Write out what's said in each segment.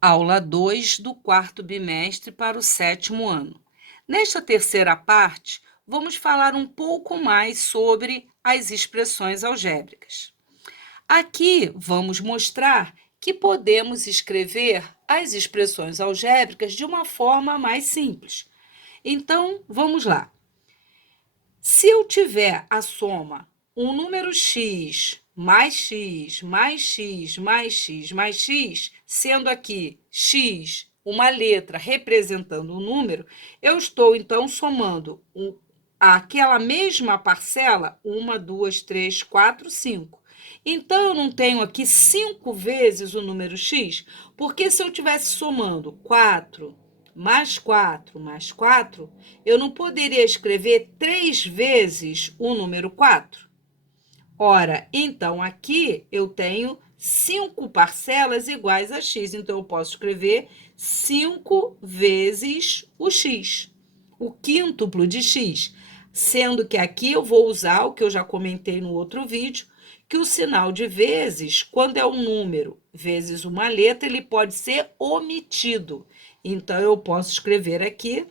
Aula 2 do quarto bimestre para o sétimo ano. Nesta terceira parte, vamos falar um pouco mais sobre as expressões algébricas. Aqui vamos mostrar que podemos escrever as expressões algébricas de uma forma mais simples. Então, vamos lá. Se eu tiver a soma um número x mais x mais x mais x mais x, sendo aqui x uma letra representando um número, eu estou então somando aquela mesma parcela, 1, 2, 3, 4, 5. Então, eu não tenho aqui 5 vezes o número x, porque se eu estivesse somando 4 mais 4, eu não poderia escrever 3 vezes o número 4? Ora, então aqui eu tenho 5 parcelas iguais a x, então eu posso escrever 5 vezes o x, o quíntuplo de x, sendo que aqui eu vou usar o que eu já comentei no outro vídeo, que o sinal de vezes, quando é um número vezes uma letra, ele pode ser omitido. Então, eu posso escrever aqui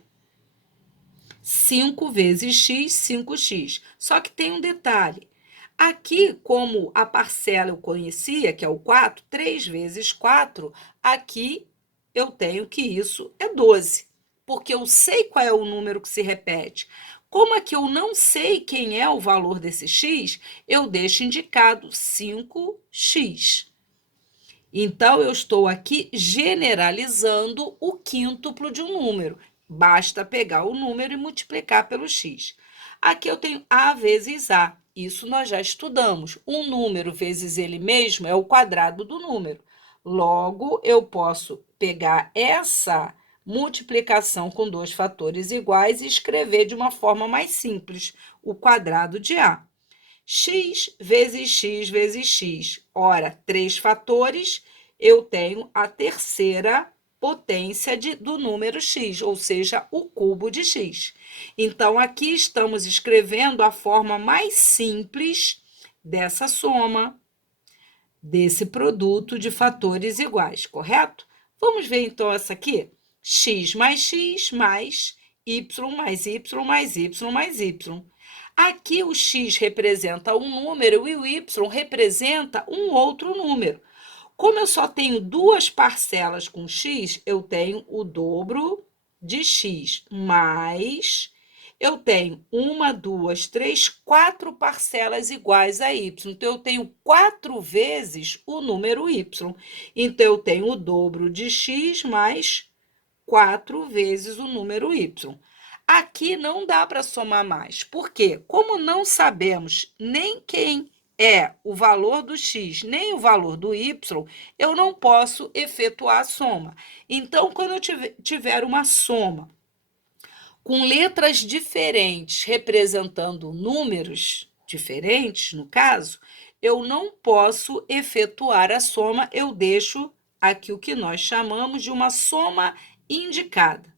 5 vezes x, 5x. Só que tem um detalhe. Aqui, como a parcela eu conhecia, que é o 4, 3 vezes 4, aqui eu tenho que isso é 12, porque eu sei qual é o número que se repete. Como aqui eu não sei quem é o valor desse x, eu deixo indicado 5x. Então, eu estou aqui generalizando o quíntuplo de um número. Basta pegar o número e multiplicar pelo x. Aqui eu tenho a vezes a. Isso nós já estudamos. Um número vezes ele mesmo é o quadrado do número. Logo, eu posso pegar essa multiplicação com dois fatores iguais e escrever de uma forma mais simples, o quadrado de a. X vezes x vezes x. Ora, 3 fatores, eu tenho a terceira potência do número x, ou seja, o cubo de x. Então, aqui estamos escrevendo a forma mais simples dessa soma, desse produto de fatores iguais, correto? Vamos ver então essa aqui? X mais y mais y mais y. Aqui o x representa um número e o y representa um outro número. Como eu só tenho duas parcelas com x, eu tenho o dobro de x, mais eu tenho uma, duas, três, 4 parcelas iguais a y. Então, eu tenho 4 vezes o número y. Então, eu tenho o dobro de x mais 4 vezes o número y. Aqui não dá para somar mais. Por quê? Como não sabemos nem quem é o valor do x, nem o valor do y, eu não posso efetuar a soma. Então, quando eu tiver uma soma com letras diferentes representando números diferentes, no caso, eu não posso efetuar a soma, eu deixo aqui o que nós chamamos de uma soma indicada.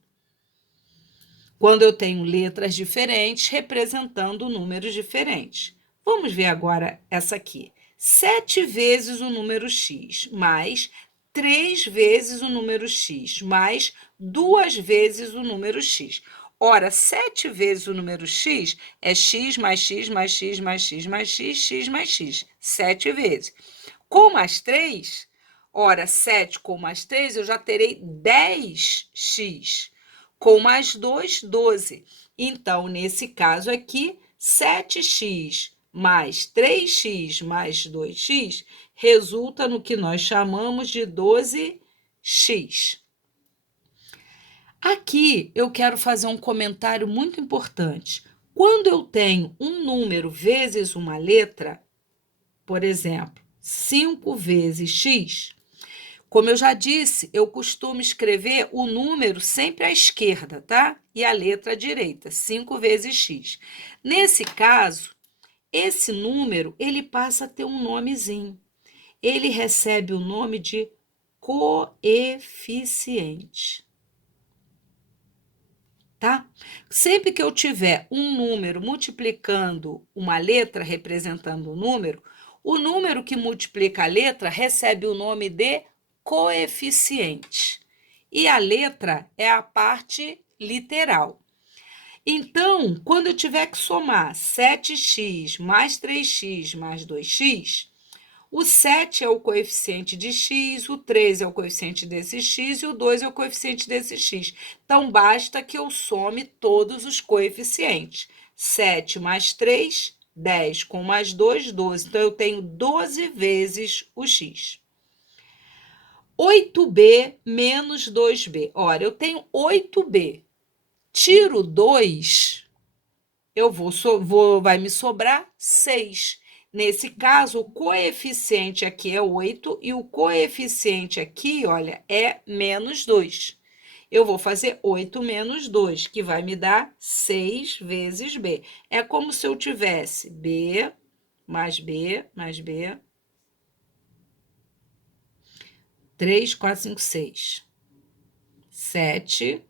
Quando eu tenho letras diferentes representando números diferentes. Vamos ver agora essa aqui. 7 vezes o número x, mais 3 vezes o número x, mais 2 vezes o número x. Ora, 7 vezes o número x é x mais x mais x mais x mais x, x mais x. 7 vezes. Com mais 3, ora, 7 com mais 3, eu já terei 10x. Com mais 2, 12. Então, nesse caso aqui, 7x mais 3x mais 2x resulta no que nós chamamos de 12x. Aqui eu quero fazer um comentário muito importante. Quando eu tenho um número vezes uma letra, por exemplo, 5 vezes x, como eu já disse, eu costumo escrever o número sempre à esquerda, tá? E a letra à direita, 5 vezes x. Nesse caso, esse número, ele passa a ter um nomezinho. Ele recebe o nome de coeficiente. Tá? Sempre que eu tiver um número multiplicando uma letra representando um número, o número que multiplica a letra recebe o nome de coeficiente. E a letra é a parte literal. Então, quando eu tiver que somar 7x mais 3x mais 2x, o 7 é o coeficiente de x, o 3 é o coeficiente desse x e o 2 é o coeficiente desse x. Então, basta que eu some todos os coeficientes. 7 mais 3, 10, com mais 2, 12. Então, eu tenho 12 vezes o x. 8b menos 2b. Ora, eu tenho 8b. Tiro 2, vai me sobrar 6. Nesse caso, o coeficiente aqui é 8 e o coeficiente aqui, olha, é menos 2. Eu vou fazer 8 menos 2, que vai me dar 6 vezes b. É como se eu tivesse b mais b mais b. 3, 4, 5, 6. 7,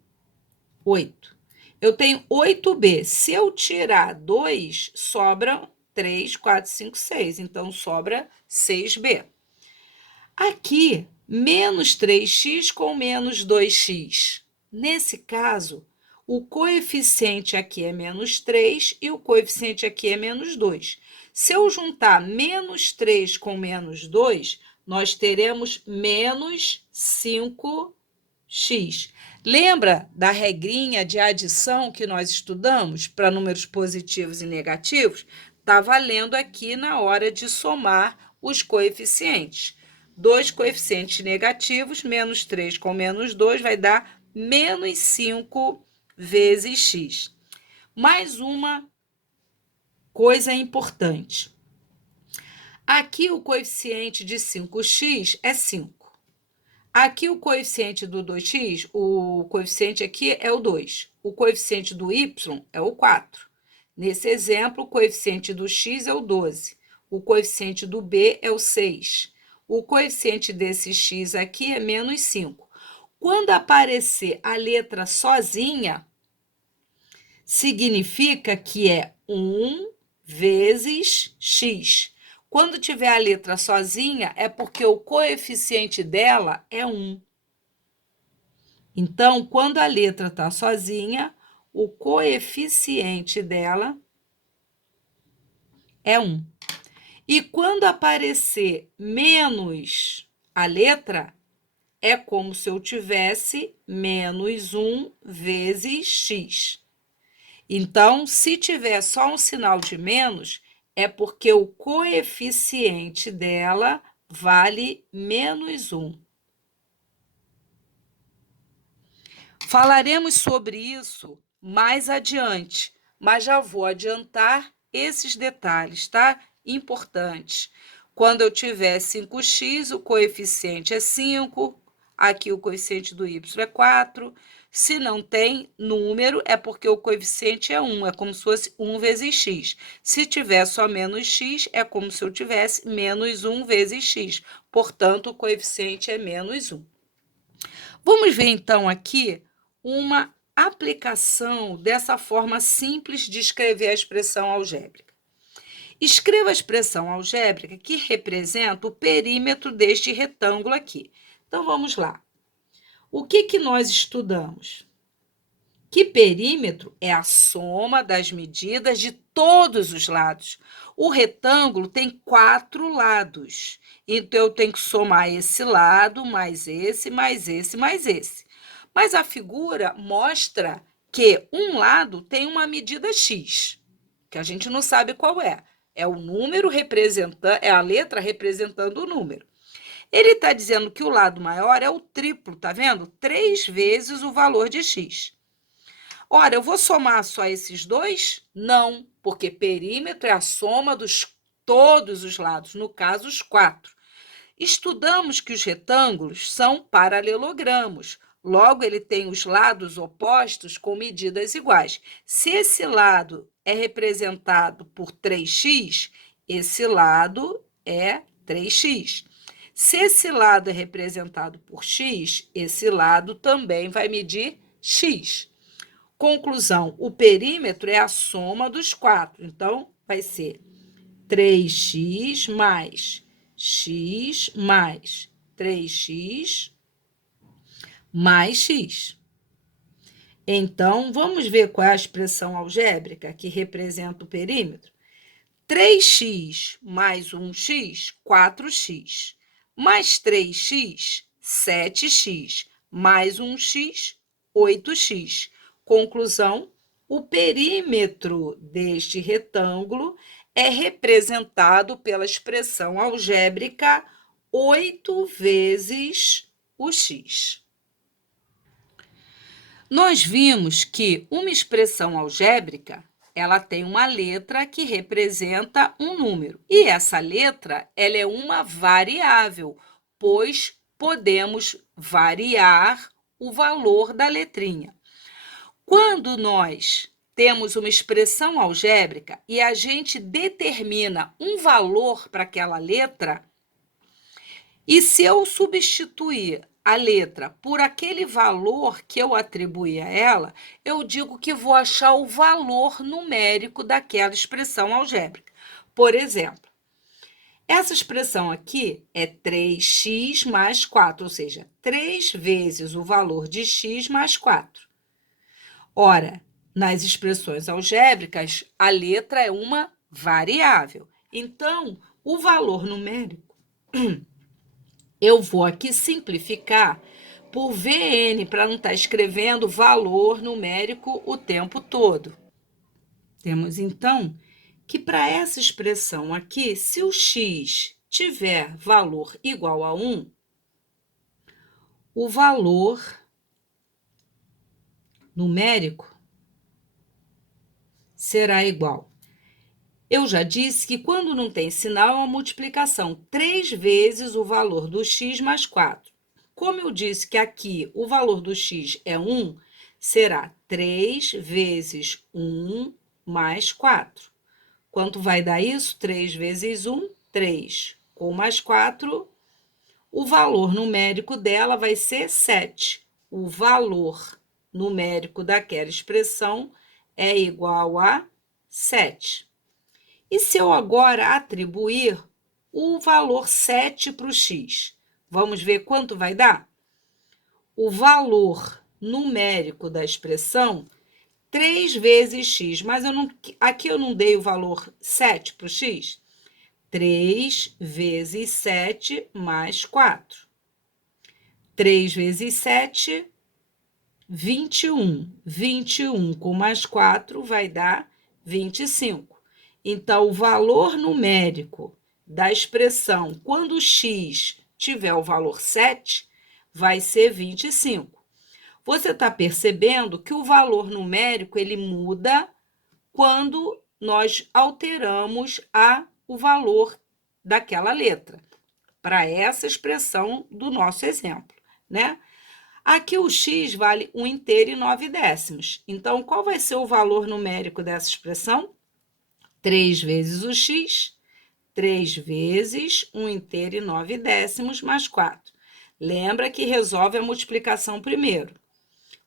8. Eu tenho 8b. Se eu tirar 2, sobram 3, 4, 5, 6. Então, sobra 6b. Aqui, menos 3x com menos 2x. Nesse caso, o coeficiente aqui é menos 3 e o coeficiente aqui é menos 2. Se eu juntar menos 3 com menos 2, nós teremos menos 5x. Lembra da regrinha de adição que nós estudamos para números positivos e negativos? Está valendo aqui na hora de somar os coeficientes. Dois coeficientes negativos, menos 3 com menos 2, vai dar menos 5 vezes x. Mais uma coisa importante. Aqui o coeficiente de 5x é 5. Aqui o coeficiente do 2x, o coeficiente aqui é o 2. O coeficiente do y é o 4. Nesse exemplo, o coeficiente do x é o 12. O coeficiente do b é o 6. O coeficiente desse x aqui é menos 5. Quando aparecer a letra sozinha, significa que é 1 vezes x. Quando tiver a letra sozinha, é porque o coeficiente dela é 1. Então, quando a letra está sozinha, o coeficiente dela é 1. E quando aparecer menos a letra, é como se eu tivesse menos 1 vezes x. Então, se tiver só um sinal de menos, é porque o coeficiente dela vale menos 1. Falaremos sobre isso mais adiante, mas já vou adiantar esses detalhes, tá? Importantes. Quando eu tiver 5x, o coeficiente é 5, aqui o coeficiente do y é 4. Se não tem número, é porque o coeficiente é 1, é como se fosse 1 vezes x. Se tiver só menos x, é como se eu tivesse menos 1 vezes x. Portanto, o coeficiente é menos 1. Vamos ver, então, aqui uma aplicação dessa forma simples de escrever a expressão algébrica. Escreva a expressão algébrica que representa o perímetro deste retângulo aqui. Então, vamos lá. O que nós estudamos? Que perímetro é a soma das medidas de todos os lados. O retângulo tem 4 lados. Então, eu tenho que somar esse lado, mais esse, mais esse, mais esse. Mas a figura mostra que um lado tem uma medida x, que a gente não sabe qual é. É o número representando, é a letra representando o número. Ele está dizendo que o lado maior é o triplo, tá vendo? 3 vezes o valor de x. Ora, eu vou somar só esses dois? Não, porque perímetro é a soma dos todos os lados, no caso, os 4. Estudamos que os retângulos são paralelogramos, logo ele tem os lados opostos com medidas iguais. Se esse lado é representado por 3x, esse lado é 3x. Se esse lado é representado por x, esse lado também vai medir x. Conclusão, o perímetro é a soma dos 4. Então, vai ser 3x mais x mais 3x mais x. Então, vamos ver qual é a expressão algébrica que representa o perímetro? 3x mais 1x, 4x. Mais 3x, 7x. Mais 1x, 8x. Conclusão: o perímetro deste retângulo é representado pela expressão algébrica 8 vezes o x. Nós vimos que uma expressão algébrica, ela tem uma letra que representa um número. E essa letra, ela é uma variável, pois podemos variar o valor da letrinha. Quando nós temos uma expressão algébrica e a gente determina um valor para aquela letra, e se eu substituir a letra por aquele valor que eu atribuí a ela, eu digo que vou achar o valor numérico daquela expressão algébrica. Por exemplo, essa expressão aqui é 3x mais 4, ou seja, 3 vezes o valor de x mais 4. Ora, nas expressões algébricas, a letra é uma variável. Então, o valor numérico eu vou aqui simplificar por Vn, para não estar escrevendo valor numérico o tempo todo. Temos, então, que para essa expressão aqui, se o x tiver valor igual a 1, o valor numérico será igual. Eu já disse que quando não tem sinal é uma multiplicação, 3 vezes o valor do x mais 4. Como eu disse que aqui o valor do x é 1, será 3 vezes 1 mais 4. Quanto vai dar isso? 3 vezes 1, 3. Com mais 4, o valor numérico dela vai ser 7. O valor numérico daquela expressão é igual a 7. E se eu agora atribuir o valor 7 para o x? Vamos ver quanto vai dar? O valor numérico da expressão, 3 vezes x, mas aqui eu não dei o valor 7 para o x? 3 vezes 7 mais 4. 3 vezes 7, 21. 21 com mais 4 vai dar 25. Então, o valor numérico da expressão, quando o x tiver o valor 7, vai ser 25. Você está percebendo que o valor numérico ele muda quando nós alteramos o valor daquela letra, para essa expressão do nosso exemplo, né? Aqui o x vale 1 inteiro e 9 décimos. Então, qual vai ser o valor numérico dessa expressão? 3 vezes o x, 3 vezes 1 inteiro e 9 décimos, mais 4. Lembra que resolve a multiplicação primeiro.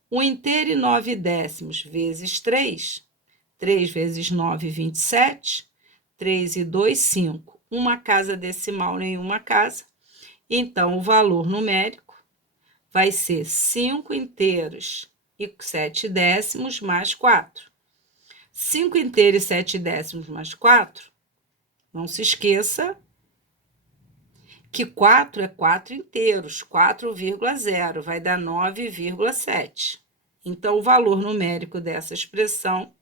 1 inteiro e 9 décimos vezes 3. 3 vezes 9, 27. 3 e 2, 5. Uma casa decimal, nenhuma casa. Então, o valor numérico vai ser 5 inteiros e 7 décimos mais 4. 5 inteiros e 7 décimos mais 4, não se esqueça que 4 é 4 inteiros, 4,0, vai dar 9,7. Então, o valor numérico dessa expressão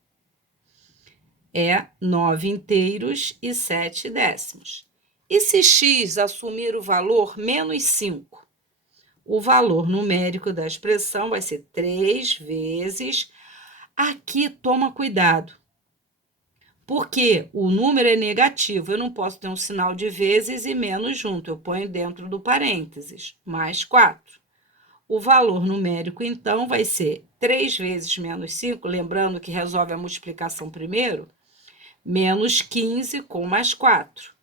é 9 inteiros e 7 décimos. E se x assumir o valor menos 5? O valor numérico da expressão vai ser 3 vezes... Aqui, toma cuidado, porque o número é negativo, eu não posso ter um sinal de vezes e menos junto, eu ponho dentro do parênteses, mais 4. O valor numérico, então, vai ser 3 vezes menos 5, lembrando que resolve a multiplicação primeiro, menos 15 com mais 4.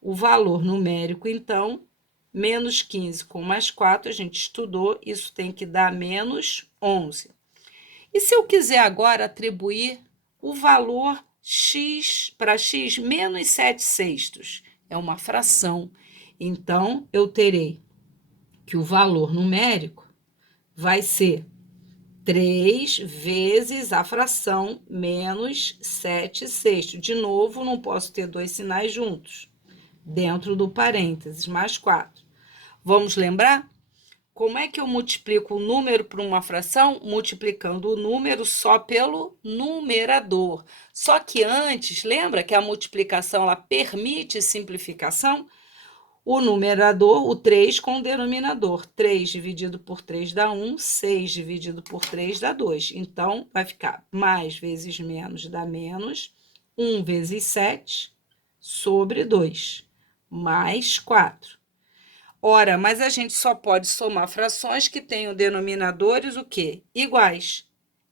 O valor numérico, então, menos 15 com mais 4, a gente estudou, isso tem que dar menos 11. E se eu quiser agora atribuir o valor x para x menos 7 sextos? É uma fração. Então, eu terei que o valor numérico vai ser 3 vezes a fração menos 7/6. De novo, não posso ter dois sinais juntos, dentro do parênteses, mais 4. Vamos lembrar? Como é que eu multiplico o número por uma fração? Multiplicando o número só pelo numerador. Só que antes, lembra que a multiplicação ela permite simplificação? O numerador, o 3 com o denominador. 3 dividido por 3 dá 1, 6 dividido por 3 dá 2. Então, vai ficar mais vezes menos dá menos, 1 vezes 7 sobre 2, mais 4. Ora, mas a gente só pode somar frações que tenham denominadores o quê? Iguais.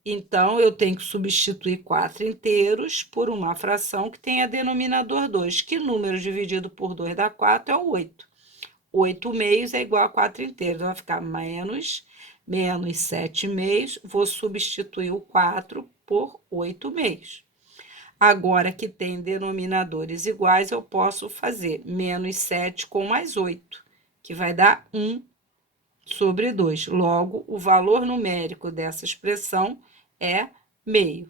Então, eu tenho que substituir 4 inteiros por uma fração que tenha denominador 2. Que número dividido por 2 dá 4 é o 8. 8 meios é igual a 4 inteiros. Vai ficar menos 7 meios. Vou substituir o 4 por 8 meios. Agora que tem denominadores iguais, eu posso fazer menos 7 com mais 8, que vai dar 1 sobre 2. Logo, o valor numérico dessa expressão é meio.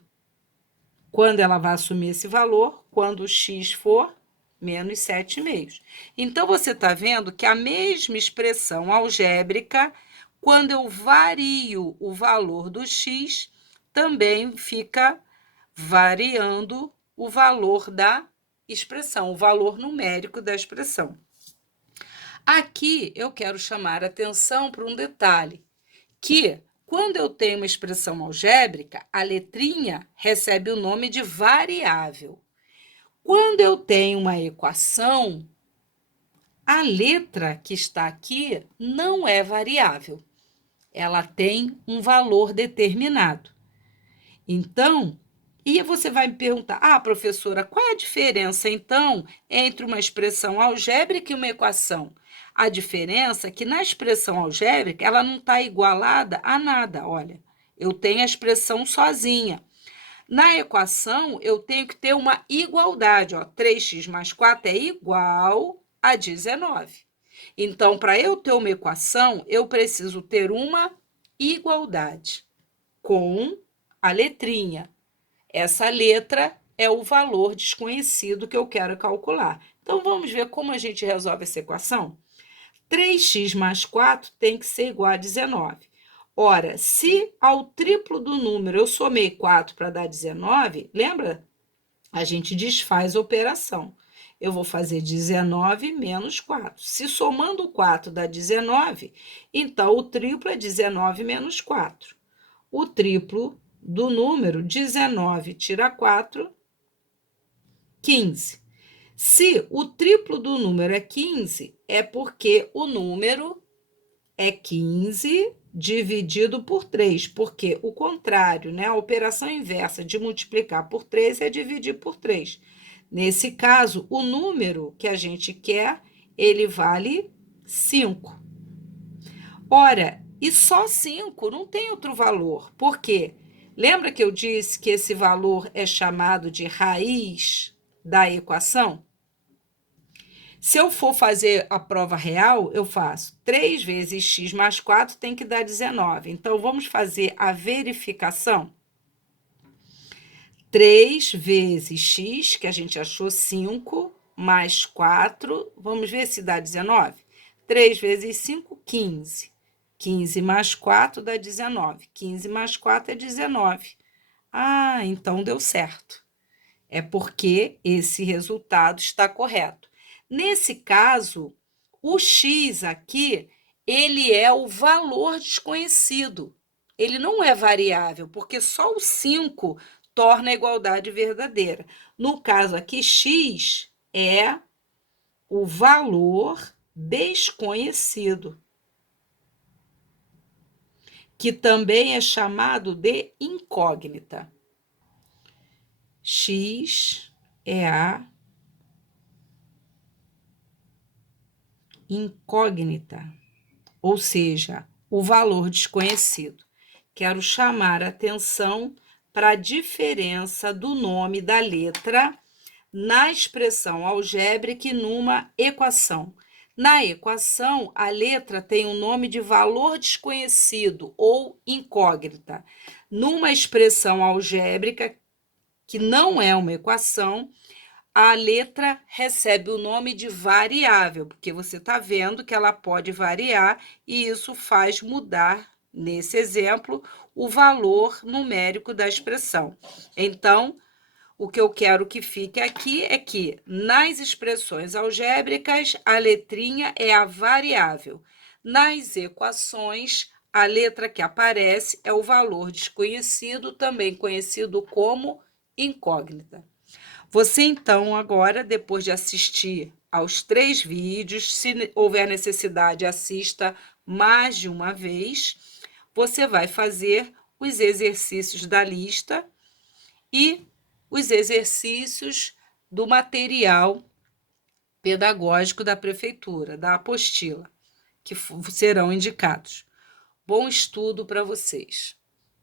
Quando ela vai assumir esse valor? Quando o x for menos 7 meios. Então, você está vendo que a mesma expressão algébrica, quando eu vario o valor do x, também fica variando o valor da expressão, o valor numérico da expressão. Aqui eu quero chamar a atenção para um detalhe, que quando eu tenho uma expressão algébrica, a letrinha recebe o nome de variável. Quando eu tenho uma equação, a letra que está aqui não é variável. Ela tem um valor determinado. Então, e você vai me perguntar, professora, qual é a diferença, então, entre uma expressão algébrica e uma equação? A diferença é que na expressão algébrica, ela não está igualada a nada, olha. Eu tenho a expressão sozinha. Na equação, eu tenho que ter uma igualdade, ó. 3x mais 4 é igual a 19. Então, para eu ter uma equação, eu preciso ter uma igualdade com a letrinha. Essa letra é o valor desconhecido que eu quero calcular. Então, vamos ver como a gente resolve essa equação? 3x mais 4 tem que ser igual a 19. Ora, se ao triplo do número eu somei 4 para dar 19, lembra? A gente desfaz a operação. Eu vou fazer 19 menos 4. Se somando 4 dá 19, então o triplo é 19 menos 4. O triplo do número, 19 tira 4, 15. Se o triplo do número é 15, é porque o número é 15 dividido por 3, porque o contrário, né, a operação inversa de multiplicar por 3 é dividir por 3. Nesse caso, o número que a gente quer, ele vale 5. Ora, e só 5, não tem outro valor. Por quê? Lembra que eu disse que esse valor é chamado de raiz da equação? Se eu for fazer a prova real, eu faço 3 vezes x mais 4 tem que dar 19. Então, vamos fazer a verificação. 3 vezes x, que a gente achou 5, mais 4, vamos ver se dá 19. 3 vezes 5, 15. 15 mais 4 dá 19. 15 mais 4 é 19. Então deu certo. É porque esse resultado está correto. Nesse caso, o x aqui, ele é o valor desconhecido. Ele não é variável, porque só o 5 torna a igualdade verdadeira. No caso aqui, x é o valor desconhecido, que também é chamado de incógnita. X é a incógnita, ou seja, o valor desconhecido. Quero chamar a atenção para a diferença do nome da letra na expressão algébrica e numa equação. Na equação, a letra tem um nome de valor desconhecido ou incógnita. Numa expressão algébrica, que não é uma equação, a letra recebe o nome de variável, porque você está vendo que ela pode variar e isso faz mudar, nesse exemplo, o valor numérico da expressão. Então, o que eu quero que fique aqui é que, nas expressões algébricas, a letrinha é a variável. Nas equações, a letra que aparece é o valor desconhecido, também conhecido como incógnita. Você, então, agora, depois de assistir aos 3 vídeos, se houver necessidade, assista mais de uma vez. Você vai fazer os exercícios da lista e os exercícios do material pedagógico da prefeitura, da apostila, que serão indicados. Bom estudo para vocês!